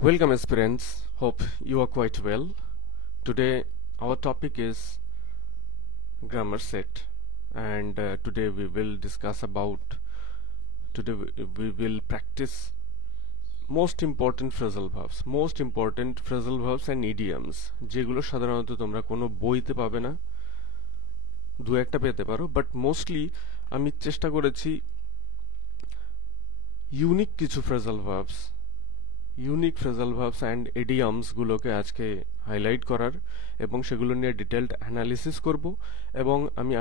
Welcome aspirants, hope you are quite well. Today our topic is grammar set, and today we will discuss about we will practice most important phrasal verbs and idioms যেগুলো সাধারণত তোমরা কোনো বইতে পাবে না, দু একটা পেতে পারো, বাট মোস্টলি আমি চেষ্টা করেছি ইউনিক কিছু phrasal verbs অ্যান্ড idioms গুলোকে আজকে হাইলাইট করার এবং সেগুলো নিয়ে ডিটেলড অ্যানালিসিস করব এবং আমি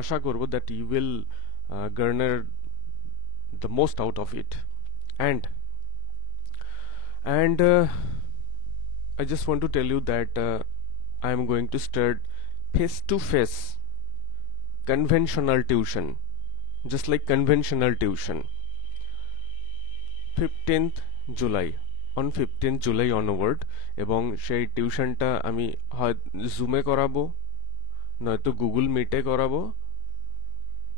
আশা করব that you will garner the most out of it and I just want to tell you that I am going to start face to face conventional tuition, just like conventional tuition, 15th July, on 15th July onward, এবং সেই টিউশনটা আমি হয় জুমে করাবো, নয়তো Google মিটে করাবো,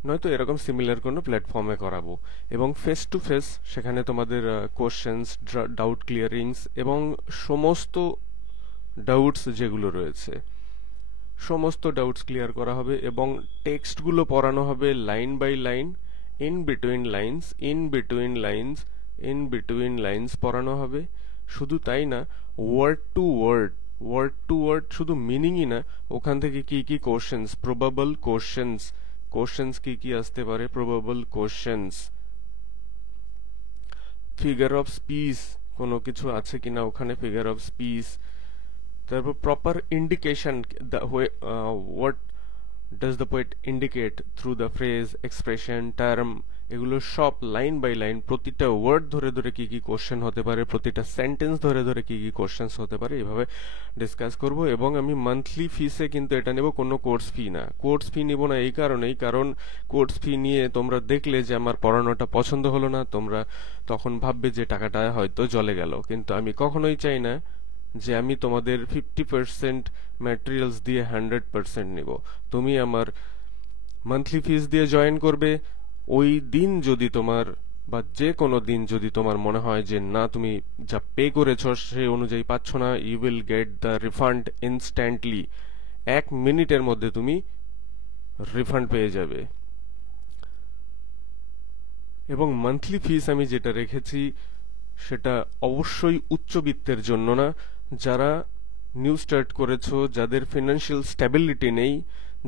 নয়তো এরকম সিমিলার কোনো প্ল্যাটফর্মে করাবো এবং ফেস টু ফেস সেখানে তোমাদের কোশ্চেন্স, ডাউট ক্লিয়ারিংস এবং সমস্ত ডাউটস যেগুলো রয়েছে সমস্ত ডাউটস ক্লিয়ার করা হবে এবং টেক্সটগুলো পড়ানো হবে line by line, in between lines পড়ানো হবে। শুধু তাই না, ওয়ার্ড টু ওয়ার্ড শুধু মিনিংই না, ওখান থেকে কি কি প্রবাবল কোশ্চেন্স কি কি আসতে পারে, probable questions, figure of speech কোনো কিছু আছে কিনা ওখানে, ফিগার অফ স্পিচ, তারপর proper indication, what does the poet indicate through the phrase, expression, term, এগুলো সব লাইন বাই লাইন প্রতিটা ওয়ার্ড ধরে ধরে কি কি কোশ্চেন হতে পারে, প্রতিটা সেন্টেন্স ধরে ধরে কি কি কোশ্চেন্স হতে পারে, এভাবে ডিসকাস করব। এবং আমি মান্থলি ফিসে কিন্তু এটা নেব, কোনো কোর্স ফি না। কোর্স ফি নিব না এই কারণেই, কারণ কোর্স ফি নিয়ে তোমরা দেখলে যে আমার পড়ানোটা পছন্দ হলো না, তোমরা তখন ভাববে যে টাকাটা হয়তো জলে গেল। কিন্তু আমি কখনোই চাই না যে আমি তোমাদের 50% ম্যাটেরিয়ালস দিয়ে 100% নিব। তুমি আমার মান্থলি ফিস দিয়ে জয়েন করবে, ওই দিন যদি তোমার বা যে কোনো দিন যদি তোমার মনে হয় যে না তুমি যা পে করেছ সেই অনুযায়ী পাচ্ছ না, you will get the refund instantly. 1 মিনিটের মধ্যে তুমি রিফান্ড পেয়ে যাবে। এবং মান্থলি ফিস আমি যেটা রেখেছি সেটা অবশ্যই উচ্চবিত্তের জন্য না। যারা নিউ স্টার্ট করেছো, যাদের ফিনান্সিয়াল স্ট্যাবিলিটি নেই,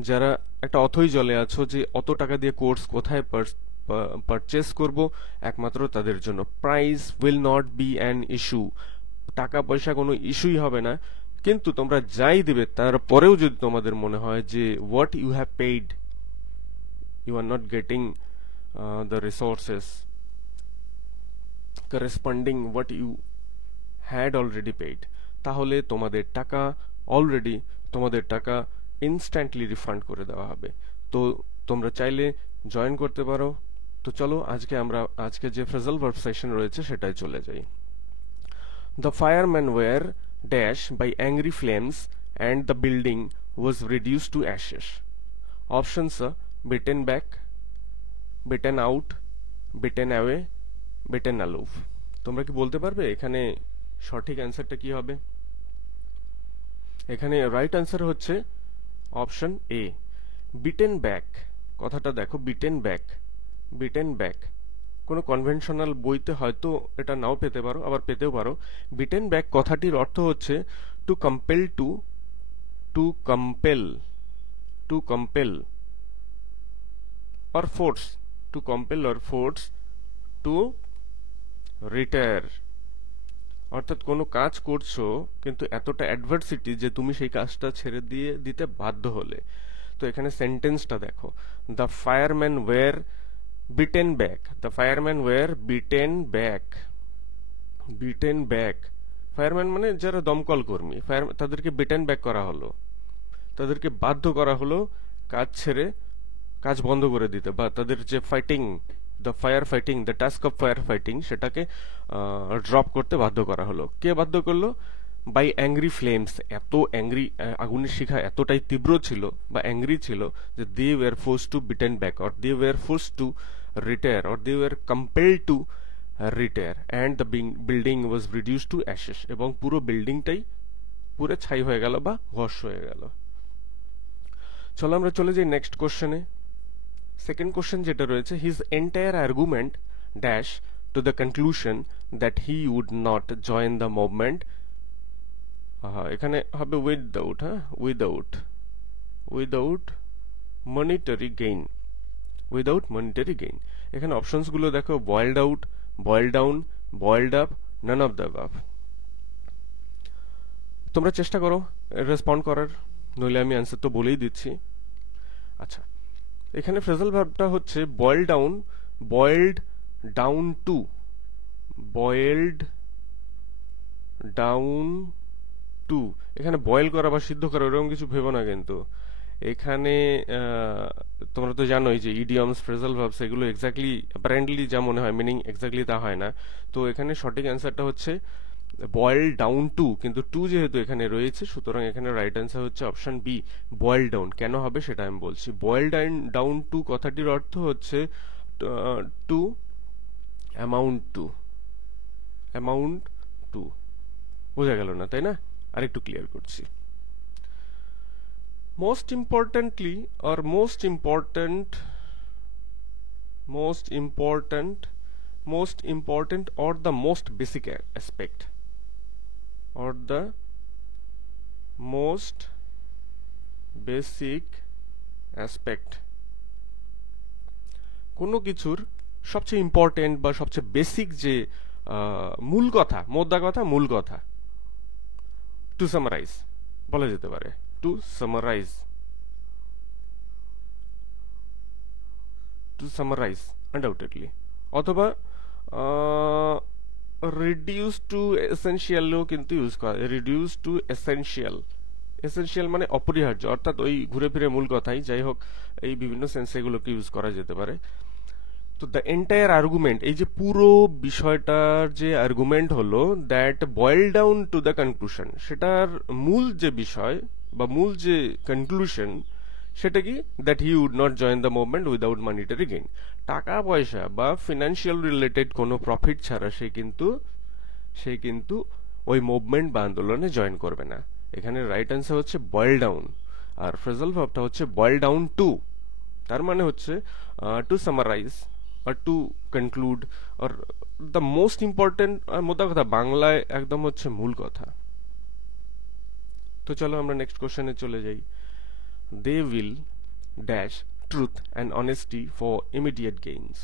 যারা একটা অথই জলে আছো যে অত টাকা দিয়ে কোর্স কোথায় পারচেস করব, একমাত্র তাদের জন্য। Price will not be an issue, টাকা পয়সা কোনো ইস্যুই হবে না। কিন্তু তোমরা যাই দিবে তারপরেও যদি তোমাদের মনে হয় যে what you have paid, you are not getting the resources corresponding what you had already paid, তাহলে তোমাদের টাকা ইনস্ট্যান্টলি রিফান্ড করে দেওয়া হবে। তো তোমরা চাইলে জয়েন করতে পারো। তো চলো আজকে যে ফ্রেজাল ভার্ব সেশন রয়েছে সেটাই চলে যাই। The firemen were dash by angry flames and the building was reduced to ashes. Options are beaten back, beaten out, beaten away, beaten aloof. তোমরা কি বলতে পারবে এখানে সঠিক অ্যান্সারটা কি হবে? এখানে রাইট অ্যান্সার হচ্ছে অপশন এ, বিটেন ব্যাক। কথাটা দেখো, বিটেন ব্যাক কোনো কনভেনশনাল বইতে হয়তো এটা নাও পেতে পারো, আবার পেতেও পারো। বিটেন ব্যাক কথাটির অর্থ হচ্ছে to compel or force, to compel or force to retire। অর্থাৎ কোনো কাজ করছো কিন্তু এতটা অ্যাডভার্সিটি যে তুমি সেই কাজটা ছেড়ে দিতে বাধ্য হলে। তো এখানে সেন্টেন্সটা দেখো, the fireman were beaten back. Fireman মানে যারা দমকল কর্মী, তাদেরকে বিটেন ব্যাক করা হলো, তাদেরকে বাধ্য করা হলো কাজ বন্ধ করে দিতে, বা তাদের যে the task of fire fighting সেটাকে ড্রপ করতে বাধ্য করা হলো। কে বাধ্য করলো? By angry flames. আগুনের শিখা এতটাই তীব্র ছিল বা অ্যাংরি ছিল যে they were forced to beaten back, or they were forced to retire, or they were compelled to retire and the building was reduce to ashes, এবং পুরো বিল্ডিংটাই পুরো ছাই হয়ে গেল বা ভস্ম হয়ে গেল। চলো আমরা চলে যাই নেক্সট কোশ্চেনে। সেকেন্ড কোশ্চেন যেটা রয়েছে, his entire argument dash to the conclusion that he would not join the movement, এখানে হবে without, without monetary gain, without monetary gain. এখানে অপশনসগুলো দেখো, boiled out, boiled down, boiled up, none of the above. তোমরা চেষ্টা করো respond করার, নইলে আমি অ্যান্সার তো বলেই দিচ্ছি। আচ্ছা, এখানে ফ্রেজাল ভার্বটা হচ্ছে boiled down, boiled down to, boiled down to. এখানে বয়েল করা বা সিদ্ধ করা এরকম কিছু ভেবো না, কিন্তু এখানে তোমরা তো জানোই যে ইডিয়মস, ফ্রেজাল ভার্বস এগুলো এক্স্যাক্টলি অ্যাপারেন্টলি যা মনে হয় মিনিং এক্স্যাক্টলি তা হয় না। তো এখানে সঠিক অ্যান্সারটা হচ্ছে বয়েল ডাউন টু, কিন্তু টু যেহেতু এখানে রয়েছে সুতরাং এখানে রাইট অ্যান্সার হচ্ছে অপশন বি, বয়েল ডাউন। কেন হবে সেটা আমি বলছি। বয়েল ডাউন টু কথাটির অর্থ হচ্ছে to amount to, amount to. বোঝা গেল না, তাই না? আরেকটু ক্লিয়ার করছি। most importantly, or most important or the most basic aspect, or the most basic aspect, কোনো কিছুর সবচেয়ে ইম্পর্টেন্ট বা সবচেয়ে বেসিক যে মূল কথা, মোদ্দা কথা, মূল কথা, টু সামারাইজ বলা যেতে পারে, to summarise, to summarise undoubtedly, অথবা রিডিউস টু এসেনশিয়ালও কিন্তু ইউজ করা, রিডিউস টু এসেনশিয়াল, এসেনশিয়াল মানে অপরিহার্য, অর্থাৎ ওই ঘুরে ফিরে মূল কথাই, যাই হোক এই বিভিন্ন সেন্সে এগুলোকে ইউজ করা যেতে পারে। তো দ্য এন্টায়ার আর্গুমেন্ট, এই যে পুরো বিষয়টার যে আর্গুমেন্ট হলো, that boil down to the conclusion, সেটার মূল যে বিষয় বা মূল যে কনক্লুশন সেটা কি, that he would not join the movement without monetary gain, টাকা পয়সা বা ফিনান্সিয়াল রিলেটেড কোনো প্রফিট ছাড়া সে কিন্তু ওই মুভমেন্ট বা আন্দোলনে জয়েন করবে না। এখানে রাইট অ্যান্সার হচ্ছে বয়েল ডাউন, আর ফ্রেজাল ভার্বটা হচ্ছে বয়েল ডাউন টু, তার মানে হচ্ছে to summarise or to conclude or the most important, মোদ্দা কথা বাংলায় একদম হচ্ছে মূল কথা। তো চলো আমরা নেক্সট কোশ্চেনে চলে যাই। they will dash truth and honesty for immediate gains,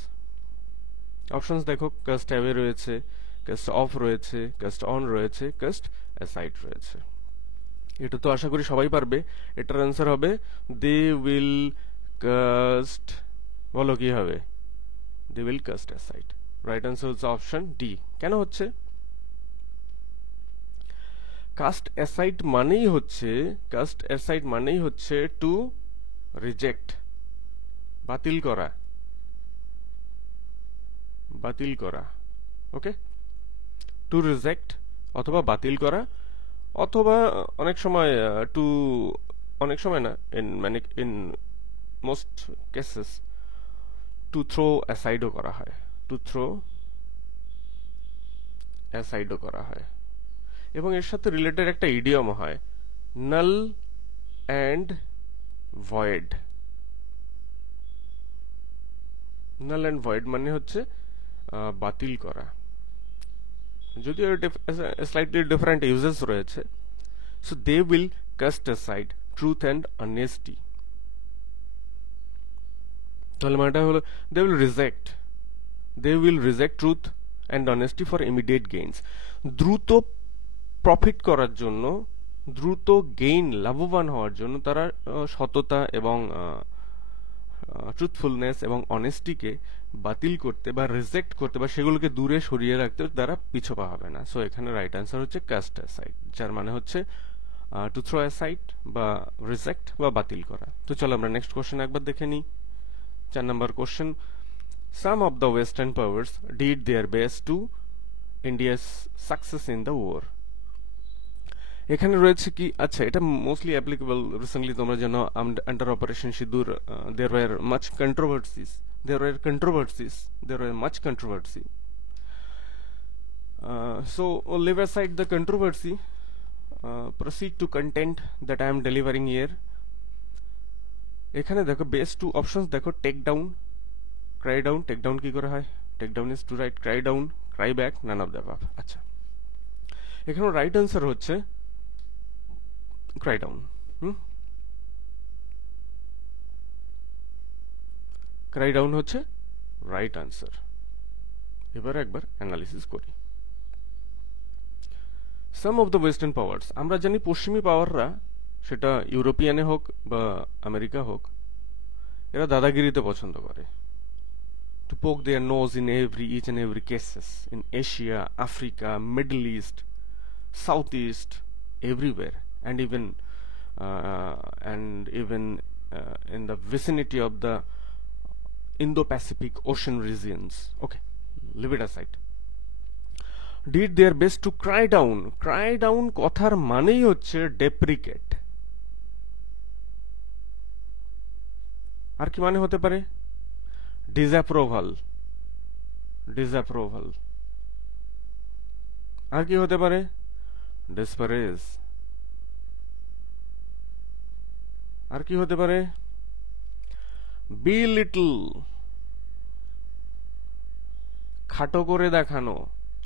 options দেখো, কাস্ট অ্যাওয়ে রয়েছে, কাস্ট অফ রয়েছে, কাস্ট অন রয়েছে, কাস্ট অ্যাসাইড রয়েছে। এটা তো আশা করি সবাই পারবে। এটার অ্যান্সার হবে দে উইল কাস্ট, বলো কি হবে, they will cast aside. Right answer is option D. কেন হচ্ছে? cast aside মানেই হচ্ছে to reject, বাতিল করা, ওকে, to reject অথবা বাতিল করা, অথবা অনেক সময় না, in most cases to throw অ্যাসাইডও করা হয়, এবং এর সাথে রিলেটেড একটা ইডিয়ম হয়, null and void. Null and void মানে হচ্ছে বাতিল করা, যদিও স্লাইটলি ডিফারেন্ট ইউজেস রয়েছে। So they will cast aside truth and honesty, তাহলে মানেটা হলো they will reject truth and honesty for immediate gains, দ্রুত প্রফিট করার জন্য, দ্রুত গেইন, লাভবান হওয়ার জন্য তারা সততা এবং ট্রুথফুলনেস এবং অনেস্টিকে বাতিল করতে বা রিজেক্ট করতে বা সেগুলোকে দূরে সরিয়ে রাখতে তারা পিছপা হবে না। সো এখানে রাইট অ্যান্সার হচ্ছে কাস্ট অ্যাসাইড, যার মানে হচ্ছে টু থ্রো অ্যাসাইড বা রিজেক্ট বা বাতিল করা। তো চলো আমরা নেক্সট কোশ্চেন একবার দেখে নিই। 4 নম্বর question, some of the western powers did their best to India's success in the war. এখানে রয়েছে কি, আচ্ছা এটা মোস্টলি অ্যাপ্লিকেবল, রিসেন্টলি তোমরা জানো আন্ডার অপারেশন সিঁদুর there were much controversies, So leave aside the controversy. Proceed to content that I am delivering here. এখানে দেখো বেস্ট টু অপশনস দেখো, take down, cry down. Take down কি করে হয়? Take down is to write, cry down, cry back, none of the above. আচ্ছা, এখানে right answer হচ্ছে cry down. Cry down হচ্ছে রাইট অ্যান্সার। এবার একবার অ্যানালিসিস করি। Some of the western powers, আমরা জানি পশ্চিমী পাওয়াররা, সেটা ইউরোপিয়ানে হোক বা আমেরিকা হোক, এরা দাদাগিরিতে পছন্দ করে। To poke their nose in each and every cases in Asia, Africa, Middle East, Southeast, everywhere, and even in the vicinity of the Indo-Pacific Ocean regions. Okay, leave it aside. Did their best to cry down. Cry down কথার মানেই হচ্ছে deprecate। আর কি মানে হতে পারে? Disapproval, disapproval. আর কি হতে পারে? ডিসপারেজ। আর কি হতে পারে? বিলিটল, খাটো করে দেখানো,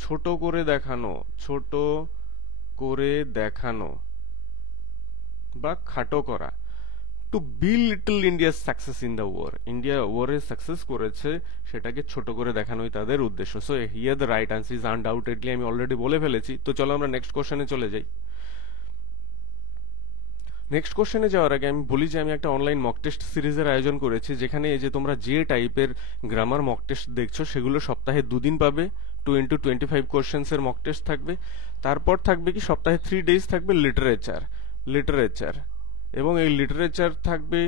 ছোট করে দেখানো, ছোট করে দেখানো বা খাটো করা। টু বিলিটল ইন্ডিয়ার success in the war, India ওয়ারে সাকসেস করেছে সেটাকে ছোট করে দেখানোই তাদের উদ্দেশ্য। So here the right answer is undoubtedly, আমি অলরেডি বলে ফেলেছি। তো চলো আমরা নেক্সট কোশ্চেনে চলে যাই। নেক্সট কোশ্চেনে যাওয়ার আগে আমি বলি যে আমি একটা অনলাইন মক টেস্ট সিরিজের আয়োজন করেছি, যেখানে এই যে তোমরা যে টাইপের গ্রামার মক টেস্ট দেখছো সেগুলো সপ্তাহে 2 দিন পাবে। 2 into 25 কোশ্চেন্স এর মক টেস্ট থাকবে। তারপর থাকবে কি সপ্তাহে 3 ডেজ থাকবে লিটারেচার, এবং এই লিটারেচার থাকবে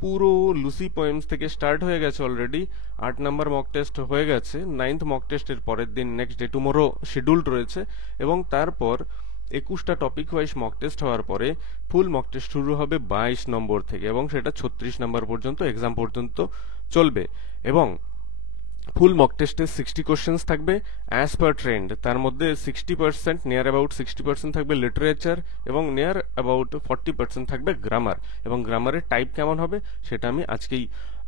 পুরো লুসি পোয়েমস থেকে স্টার্ট হয়ে গেছে অলরেডি। 8 নাম্বার মক টেস্ট হয়ে গেছে, 9th মক টেস্টের পরের দিন নেক্সট ডে টুমোরো শিডিউলড রয়েছে, এবং তারপর 21টা টপিক ওয়াইজ মক টেস্ট হওয়ার পরে ফুল মক টেস্ট শুরু হবে 22 নম্বর থেকে, এবং সেটা 36 নম্বর পর্যন্ত এক্সাম পর্যন্ত চলবে। এবং ফুল মক টেস্টে 60 কোশ্চেন্স থাকবে অ্যাজ পার ট্রেন্ড। তার মধ্যে 60%, নিয়ার অ্যাবাউট 60% থাকবে লিটারেচার, এবং নিয়ার অ্যাবাউট 40% থাকবে গ্রামার। এবং গ্রামারের টাইপ কেমন হবে সেটা আমি আজকেই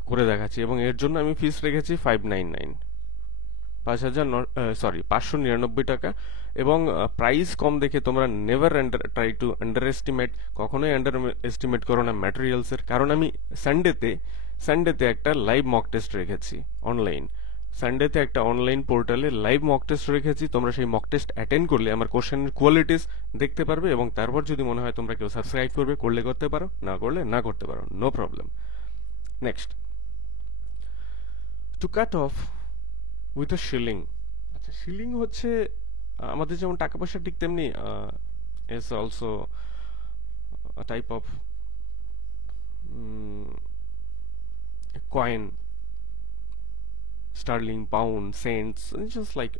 করে দেখাচ্ছি, এবং এর জন্য আমি ফিস রেখেছি 599, 599 টাকা। এবং প্রাইস কম দেখে তোমরা never try to under estimate, কখনোই আন্ডার এস্টিমেট করো না ম্যাটেরিয়ালসের। কারণ আমি সানডেতে একটা লাইভ মক টেস্ট রেখেছি অনলাইন, সানডেতে একটা অনলাইন পোর্টালে লাইভ মক টেস্ট রেখেছি। তোমরা সেই মক টেস্ট অ্যাটেন্ড করলে আমার কোশ্চেনের কোয়ালিটিস দেখতে পারবে, এবং তারপর যদি মনে হয় তোমরা কেউ সাবস্ক্রাইব করবে, করলে করতে পারো, না করলে না করতে পারো, no problem. Next, to cut off with a shilling. আচ্ছা, শিলিং হচ্ছে আমাদের যেমন টাকা পয়সা, ঠিক তেমনি is also a type of coin, sterling, pound, cents, it's just like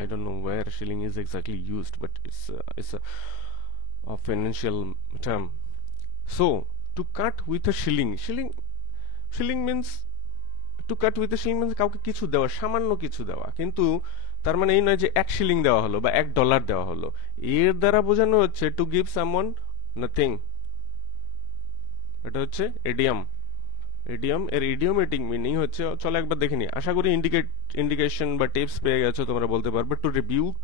I don't know where shilling is exactly used, but it's a financial term. So to cut with a shilling means, to cut with a shilling means কাউকে কিছু দেওয়া, সামান্য কিছু দেওয়া। কিন্তু তার মানে এই নয় যে 1 শিলিং দেওয়া হলো বা $1 দেওয়া হলো। এর দ্বারা বোঝানো হচ্ছে টু গিভ সামওয়ান নাথিং। এটা হচ্ছে এডিয়াম। এর ইডিওমেটিক মিনিং হচ্ছে, চলো একবার দেখে নি। আশা করি ইন্ডিকেশন বা টিপস পেয়ে গেছো, তোমরা বলতে পারবে। টু রিবিউক,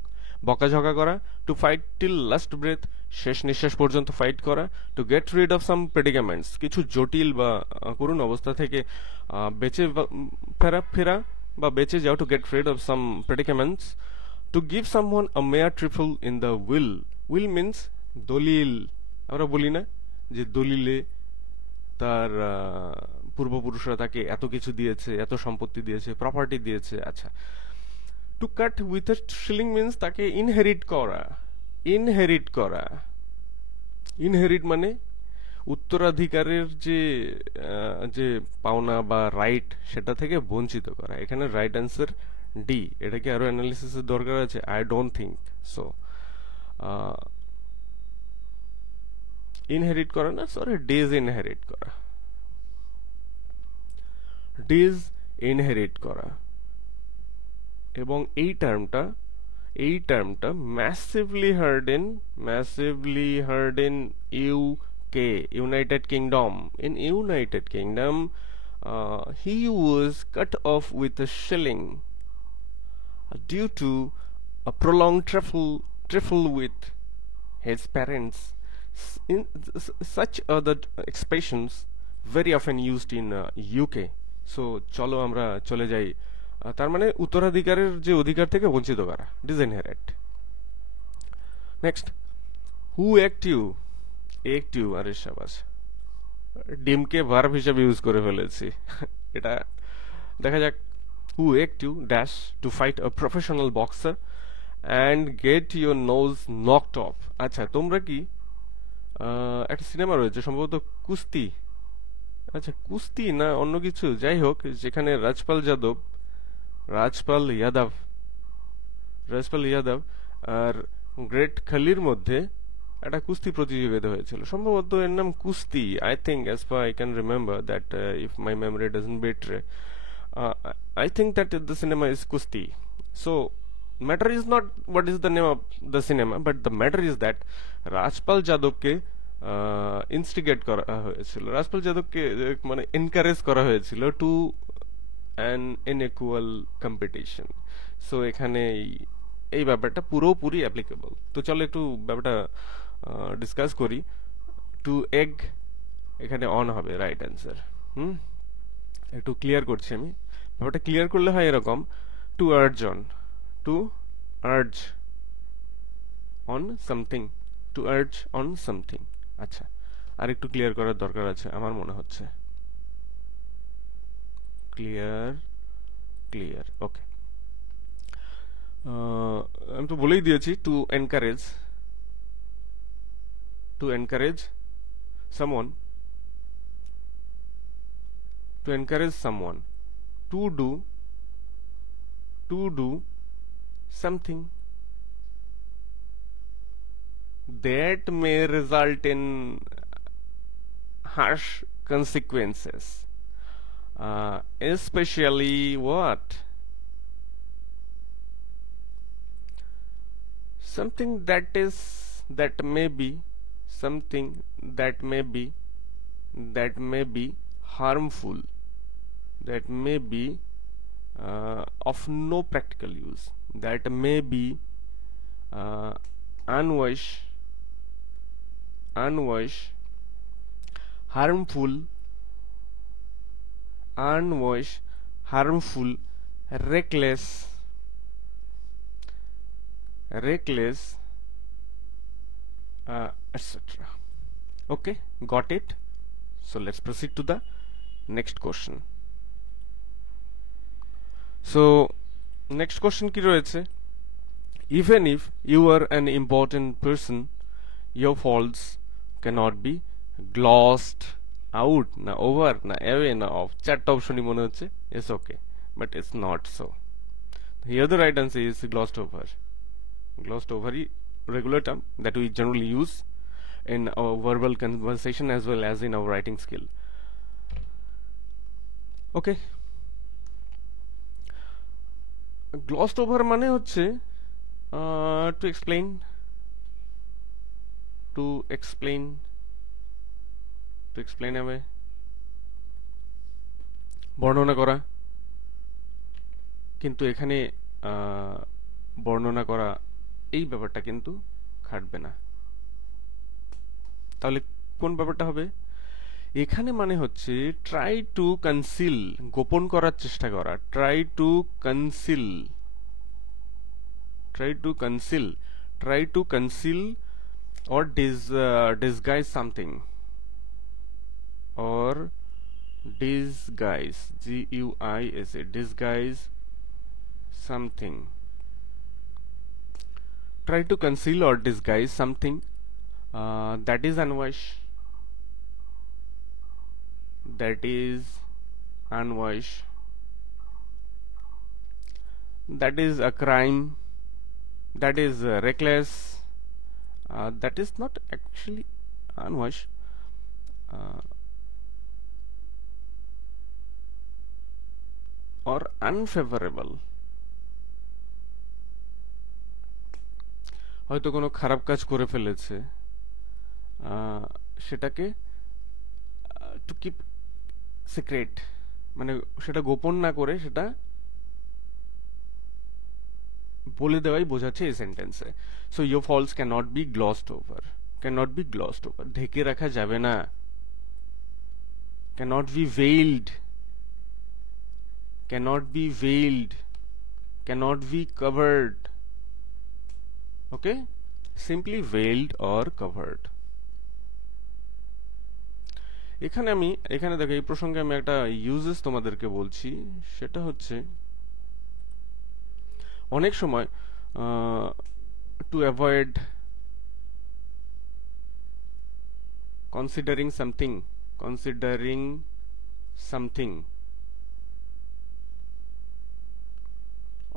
বকাঝকা করা। To fight till last breath, শেষ নিঃশ্বাস পর্যন্ত ফাইট করা। To get rid of some predicaments, কিছু জটিল বা করুণ অবস্থা থেকে বেঁচে ফেরা বা বেঁচে যাও। To get rid of some predicaments. To give someone a mere trifle in the will means দলিল। আমরা বলি না যে দলিলে তার পূর্বপুরুষরা তাকে এত কিছু দিয়েছে, এত সম্পত্তি দিয়েছে, প্রপার্টি দিয়েছে। আচ্ছা, two cut with a shilling means তাকে ইনহেরিট করা। ইনহেরিট মানে উত্তরাধিকারের যে পাওনা বা রাইট, সেটা থেকে বঞ্চিত করা। এখানে রাইট অ্যান্সার ডি। এটা কি আরো অ্যানালিসিসের দরকার আছে? I don't think so. Inherit করা না, সরি, ডিসইনহেরিট করা। এবং এই টার্মটা এই টার্মটা massively heard in UK, United Kingdom. In United Kingdom, he was cut off with a shilling due to a prolonged trifle with his parents. Such other expressions very often used in UK. So চলো আমরা চলে যাই, তার মানে উত্তরাধিকারের যে অধিকার থেকে বঞ্চিত করা, ডিসইনহেরিট। নেক্সট, হু একট ইউ, আরে শাবাশ, ডিমকে ভার্ব হিসেবে ইউজ করে ফেলেছি। এটা দেখা যাক। Who act you dash to fight a professional boxer and get your nose knocked off. আচ্ছা, তোমরা কি একটা সিনেমা রয়েছে সম্ভবত কুস্তি, আচ্ছা কুস্তি না অন্য কিছু, যাই হোক, যেখানে রাজপাল ইয়াদব আর গ্রেট খালির মধ্যে একটা কুস্তি প্রতিযোগিতা হয়েছিল, সম্ভবত এর নাম কুস্তি, I think, as far I can remember that, if my memory doesn't betray, I think that the cinema is Kusti. So matter is not what is the name of the cinema, but the matter is that Rajpal যাদবকে instigate করা হয়েছিল, রাজপাল যাদবকে মানে encourage করা হয়েছিল to an inequal competition. So এখানে এই ব্যাপারটা পুরোপুরি অ্যাপ্লিকেবল। তো চলো একটু ব্যাপারটা ডিসকাস করি। টু এগ এখানে অন হবে, রাইট অ্যান্সার। একটু ক্লিয়ার করছি আমি, ব্যাপারটা ক্লিয়ার করলে হয় এরকম, two urge on, two urge on something, two urge on something. আচ্ছা, আর একটু ক্লিয়ার করার দরকার আছে আমার মনে হচ্ছে। Clear okay. আমি তো বলেই দিয়েছি, to encourage someone, to encourage someone to do something that may result in harsh consequences, especially what, something that may be harmful, that may be of no practical use, that may be unwise, harmful, reckless, etc. Okay, got it? So let's proceed to the next question. So next question কি রয়েছে, even if you are an important person, your faults cannot be glossed out, না over, না away, না off, চারটা অপশনই মনে হচ্ছে, it's okay, but it's not so. Here the right answer is glossed over. Glossed over is regular term that we generally use in our verbal conversation as well as in our writing skill. Okay, glossed over মানে হচ্ছে to explain away, বর্ণনা করা, কিন্তু এখানে বর্ণনা করা এই ব্যাপারটা কিন্তু খাটবে না। তাহলে কোন ব্যাপারটা হবে এখানে, মানে হচ্ছে ট্রাই টু কনসিল, গোপন করার চেষ্টা করা, try to conceal or disguise something, or disguise, G-U-I-S-E, disguise something, try to conceal or disguise something that is unwise, that is a crime, that is reckless, that is not actually unwise, or unfavorable, হয়তো কোনো খারাপ কাজ করে ফেলেছে, সেটাকে to keep secret, মানে সেটা গোপন না করে সেটা বলে দেওয়াই বোঝাচ্ছে এই সেন্টেন্সে। So your faults can not be glossed over, can not be glossed over, ঢেকে রাখা যাবে না, cannot be veiled, cannot be veiled, cannot be covered. Okay, simply veiled or covered. এখানে দেখো এই প্রসঙ্গে আমি একটা ইউজেস তোমাদেরকে বলছি, সেটা হচ্ছে অনেক সময় টু অ্যাভয়েড considering something,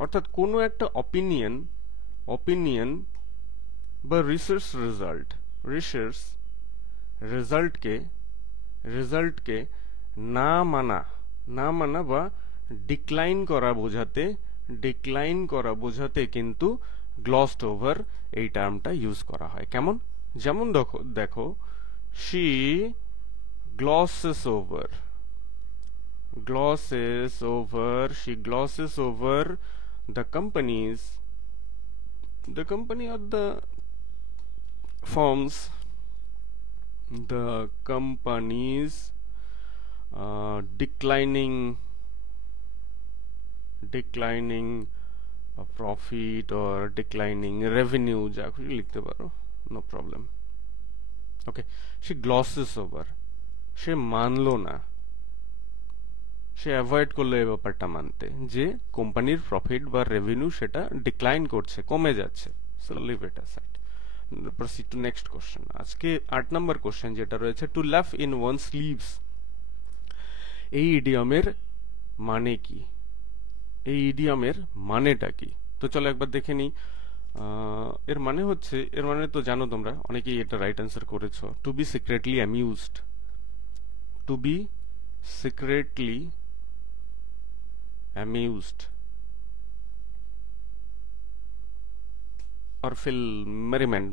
অর্থাৎ কোনো একটা অপিনিয়ন বা রেজাল্টকে না মানা বা ডিক্লাইন করা বোঝাতে কিন্তু গ্লসড ওভার এই টার্মটা ইউজ করা হয়। কেমন? যেমন দেখো she glosses over she glosses over the company or the firms, the company's declining profit or declining revenue, যা খুশি লিখতে পারো, no problem. ওকে, সে গ্লসেস ওভার, সে মানলো না, সে অ্যাভয়েড করলো এই ব্যাপারটা মানতে যে কোম্পানির প্রফিট বা রেভিনিউ সেটা ডিক্লাইন করছে, কমে যাচ্ছে। So leave it aside, proceed to next question. আজকে 8 নম্বর কোশ্চেন যেটা রয়েছে, টু লাফ ইন ওয়ান স্লিভস, এই ইডিয়মের মানে কি? এই ইডিয়মের মানেটা কি? তো চলো একবার দেখে নিই। এর মানে তো জানো তোমরা, অনেকেই এটা রাইট অ্যান্সার করেছো। To be secretly amused, to be secretly amused or feel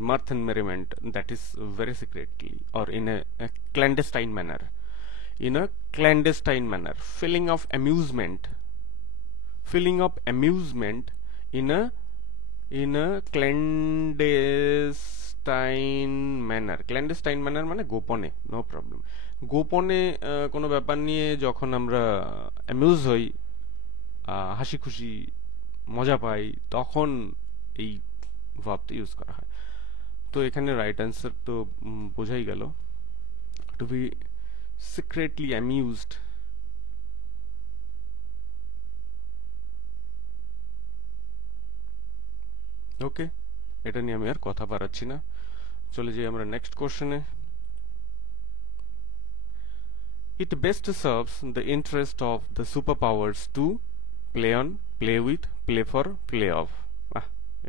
mirth and merriment, that is very secretly or in a clandestine manner, feeling of amusement in a clandestine manner মানে গোপনে, no problem. গোপনে কোনো ব্যাপার নিয়ে যখন আমরা amuse হই, হাসি খুশি মজা পাই, তখন এই ভার্বটা ইউজ করা হয়। তো এখানে রাইট অ্যান্সার তো বোঝাই গেল, টু বি সিক্রেটলি অ্যামিউজড। ওকে, এটা নিয়ে আমি আর কথা বাড়াচ্ছি না, চলে যাই আমরা নেক্সট কোশ্চেনে। It best serves the interest of the superpowers to play on, play with, play for, play off.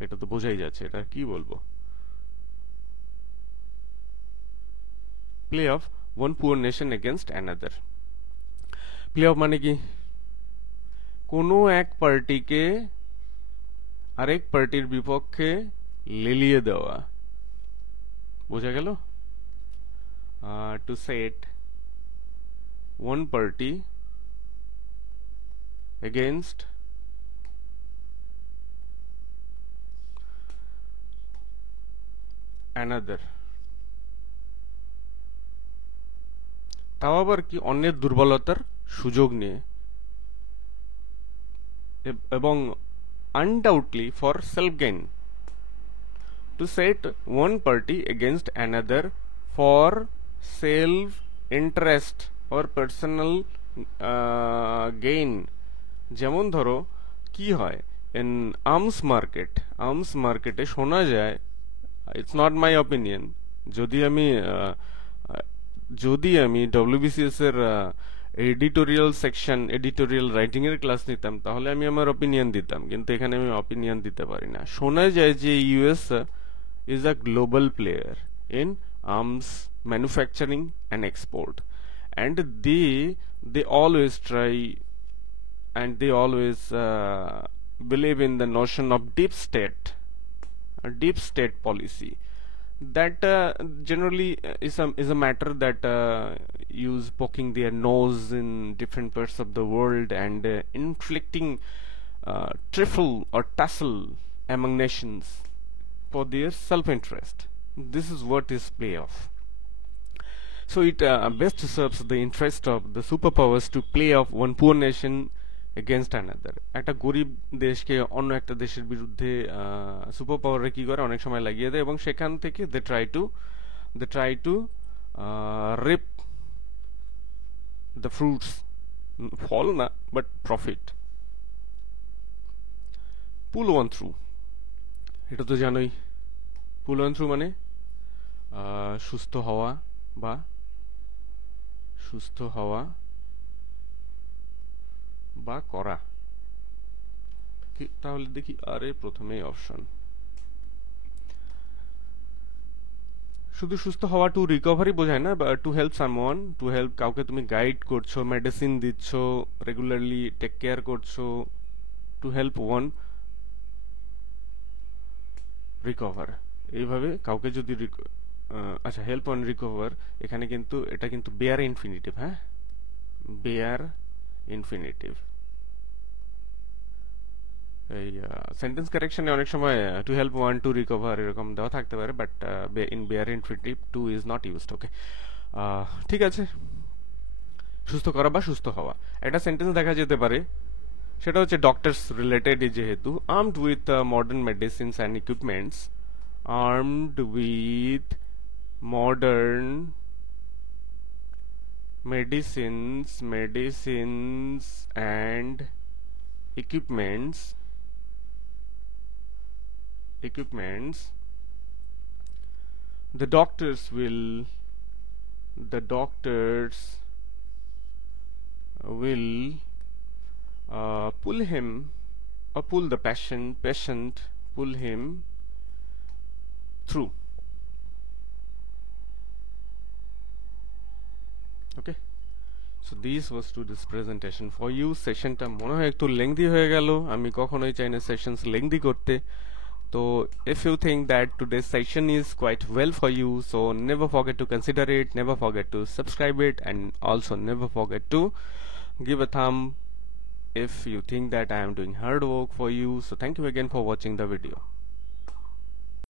এটা তো বোঝাই যাচ্ছে, এটা কি বলবো। Play of one poor nation against another. Play of মানে কি? কোনো এক পার্টিকে আরেক পার্টির বিপক্ষে লেলিয়ে দেওয়া, বোঝা গেল? To set one party against another, তাও আবার কি অন্যের দুর্বলতার সুযোগ নিয়ে, এবং undoubtedly for self gain, to set one party against another for self interest or personal gain। যেমন ধরো কি হয়, in arms মার্কেটে শোনা যায়, it's not my opinion, যদি আমি WBCS এর এডিটোরিয়াল রাইটিং এর ক্লাস নিতাম, তাহলে আমি আমার অপিনিয়ন দিতাম, কিন্তু এখানে আমি অপিনিয়ন দিতে পারি না। শোনা যায় যে US is a global player in arms manufacturing and export, and they always try, and they always believe in the notion of deep state, deep state policy. That generally is a matter that use poking their nose in different parts of the world and inflicting trifle or tussle among nations for their self-interest. This is what is play off. So it best serves the interest of the superpowers to play off one poor nation against another. একটা গরিব দেশকে অন্য একটা দেশের বিরুদ্ধে super পাওয়াররা কি করে অনেক সময় লাগিয়ে দেয় এবং সেখান থেকে they try to reap the fruits, ফল না but profit. pull one through, এটা তো জানোই। pull one through মানে সুস্থ হওয়া বা করা। তাহলে দেখি আরে প্রথমেই অপশন, শুধু সুস্থ হওয়া টু রিকভারি বোঝায় না, বা to help someone, to help কাউকে তুমি গাইড করছো, মেডিসিন দিচ্ছ, রেগুলারলি টেক কেয়ার করছো, টু হেল্প ওয়ান রিকভার। এইভাবে কাউকে যদি আচ্ছা হেল্প ওয়ান রিকভার, এখানে কিন্তু এটা কিন্তু বেয়ার ইনফিনিটিভ, হ্যাঁ বেয়ার ইনফিনিটিভ। এই সেন্টেন্স কারেকশনে অনেক সময় to help one to recover এরকম দেওয়া থাকতে পারে, but in bare infinitive to is not used. Okay, ঠিক আছে। সুস্থ করা বা সুস্থ হওয়া একটা সেন্টেন্স দেখা যেতে পারে, সেটা হচ্ছে ডক্টরস রিলেটেড যেহেতু, armed with modern medicines and equipments, armed with modern medicines and equipments, the doctors will pull him or pull the patient pull him through. Okay, so this was to this presentation for you. সেশনটা মনে হয় একটু lengthy হয়ে গেল, আমি কখনোই চাই না sessions lengthy করতে। তো if you think that today's session is quite well for you, so never forget to consider it, never forget to subscribe it, and also never forget to give a thumb if you think that I am doing hard work for you. So thank you again for watching the video.